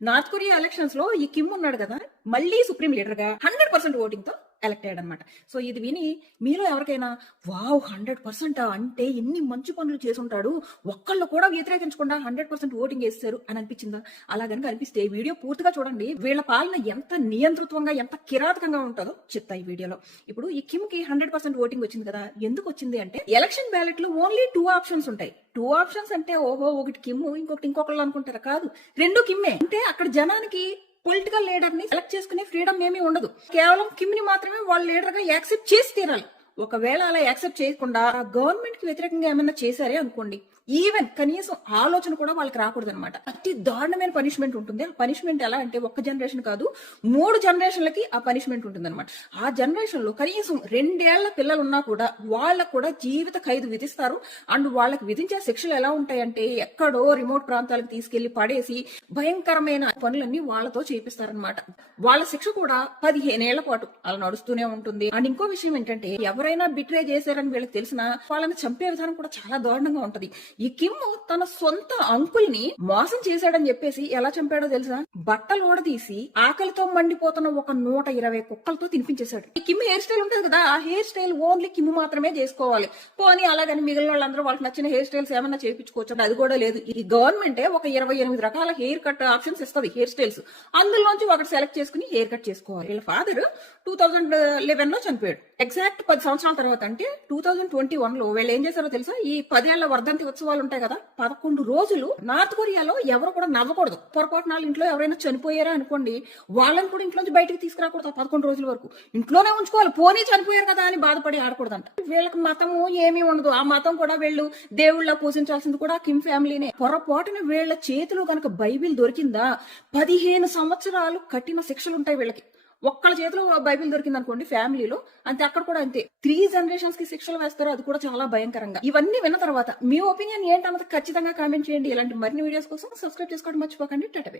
North Korea elections లో ఈ Kim ఉన్నాడు కదా, మళ్ళీ సుప్రీం లీడర్ గా 100% ఓటింగ్ తో ఎలక్ట్ అయ్యాడు అనమాట. సో ఇది విని మీలో ఎవరికైనా వావ్ 100% అంటే ఎన్ని మంచి పనులు చేసి ఉంటాడు, ఒక్కళ్ళు కూడా వ్యతిరేకించకుండా 100% ఓటింగ్ వేస్తారు అని అనిపించిందా? అలా కనుక అనిపిస్తే వీడియో పూర్తిగా చూడండి. వీళ్ళ పాలన ఎంత నియంతృత్వంగా, ఎంత కిరాతకంగా ఉంటుందో చెప్తా ఈ వీడియోలో. ఇప్పుడు ఈ కిమ్ కి 100% ఓటింగ్ వచ్చింది కదా, ఎందుకు వచ్చింది అంటే ఎలక్షన్ బ్యాలెట్ లో ఓన్లీ 2 ఆప్షన్స్ ఉంటాయి. 2 ఆప్షన్స్ అంటే ఓహో ఒకటి కిమ్ ఇంకొకటి ఇంకొకళ్ళు అనుకుంటారా? కాదు, 2 కిమ్మే. అంటే అక్కడ జనానికి పొలిటికల్ లీడర్ ని సెలెక్ట్ చేసుకునే ఫ్రీడమ్ ఏమీ ఉండదు. కేవలం కిమ్ ని మాత్రమే వాళ్ళ లీడర్ గా యాక్సెప్ట్ చేసి తీరాలి. ఒకవేళ అలా యాక్సెప్ట్ చేయకుండా గవర్నమెంట్ కి వ్యతిరేకంగా ఏమైనా చేశారే అనుకోండి, ఈవెన్ కనీసం ఆలోచన కూడా వాళ్ళకి రాకూడదు అనమాట. అతి దారుణమైన పనిష్మెంట్ ఉంటుంది. ఆ పనిష్మెంట్ ఎలా అంటే ఒక్క జనరేషన్ కాదు, 3 జనరేషన్లకి ఆ పనిష్మెంట్ ఉంటుంది అనమాట. ఆ జనరేషన్ లో కనీసం 2 ఏళ్ల పిల్లలు ఉన్నా కూడా వాళ్ళకు కూడా జీవిత ఖైదు విధిస్తారు. అండ్ వాళ్ళకి విధించే శిక్షలు ఎలా ఉంటాయంటే ఎక్కడో రిమోట్ ప్రాంతాలకు తీసుకెళ్లి పడేసి భయంకరమైన పనులన్నీ వాళ్ళతో చేపిస్తారనమాట. వాళ్ళ శిక్ష కూడా 15 ఏళ్ల పాటు అలా నడుస్తూనే ఉంటుంది. అండ్ ఇంకో విషయం ఏంటంటే ఎవరైనా బిట్రే చేశారని వీళ్ళకి తెలిసినా వాళ్ళని చంపే విధానం కూడా చాలా దారుణంగా ఉంటది. ఈ కిమ్ తన సొంత అంకుల్ ని మోసం చేశాడని చెప్పేసి ఎలా చంపాడో తెలుసా? బట్టలు ఓడదీసి ఆకలితో మండిపోతున్న ఒక 120 కుక్కలతో తినిపించేశాడు. ఈ కిమ్ హెయిర్ స్టైల్ ఉంటుంది కదా, ఆ హెయిర్ స్టైల్ ఓన్లీ కిమ్ మాత్రమే చేసుకోవాలి. పోనీ అలాగని మిగిలిన వాళ్ళందరూ వాళ్ళకి నచ్చిన హెయిర్ స్టైల్స్ ఏమన్నా చేయించుకోవచ్చు, అది కూడా లేదు. ఈ గవర్నమెంటే ఒక 28 రకాల హెయిర్ కట్ ఆప్షన్స్ ఇస్తుంది, హెయిర్ స్టైల్స్. అందులోంచి ఒకటి సెలెక్ట్ చేసుకుని హెయిర్ కట్ చేసుకోవాలి. వీళ్ళ ఫాదర్ 2011 లో చనిపోయాడు. ఎగ్జాక్ట్ 10 సంవత్సరాల తర్వాత అంటే 2021 లో వీళ్ళు ఏం చేశారో తెలుసా? ఈ 10 ఏళ్ల వర్ధంతి ఉత్సవాలు ఉంటాయి కదా, 11 రోజులు నార్త్ కొరియాలో ఎవరు కూడా నవ్వకూడదు. పొరపాటున ఇంట్లో ఎవరైనా చనిపోయారా అనుకోండి, వాళ్ళని కూడా ఇంట్లోంచి బయటకు తీసుకురాకూడదు. 11 రోజుల వరకు ఇంట్లోనే ఉంచుకోవాలి. పోనీ చనిపోయారు కదా అని బాధపడి ఆడకూడదంట. వీళ్ళకి మతము ఏమీ ఉండదు. ఆ మతం కూడా వీళ్ళు దేవుళ్ళ పూజించాల్సింది కూడా కిమ్ ఫ్యామిలీనే. పొరపాటున వీళ్ళ చేతిలో కనుక బైబిల్ దొరికిందా 15 సంవత్సరాలు కఠిన శిక్షలు ఉంటాయి వీళ్ళకి. ఒక్కళ్ళ చేతిలో బైబిల్ దొరికింది అనుకోండి ఫ్యామిలీలో, అంతే. అక్కడ కూడా అంతే, 3 జనరేషన్స్ కి శిక్షలు వేస్తారు. అది కూడా చాలా భయంకరంగా. ఇవన్నీ విన్న తర్వాత మీ ఒపీనియన్ ఏంటన్నది ఖచ్చితంగా కామెంట్ చేయండి. ఇలాంటి మరిన్ని వీడియోస్ కోసం సబ్స్క్రైబ్ చేసుకోవడం మర్చిపోకండి. టాటా.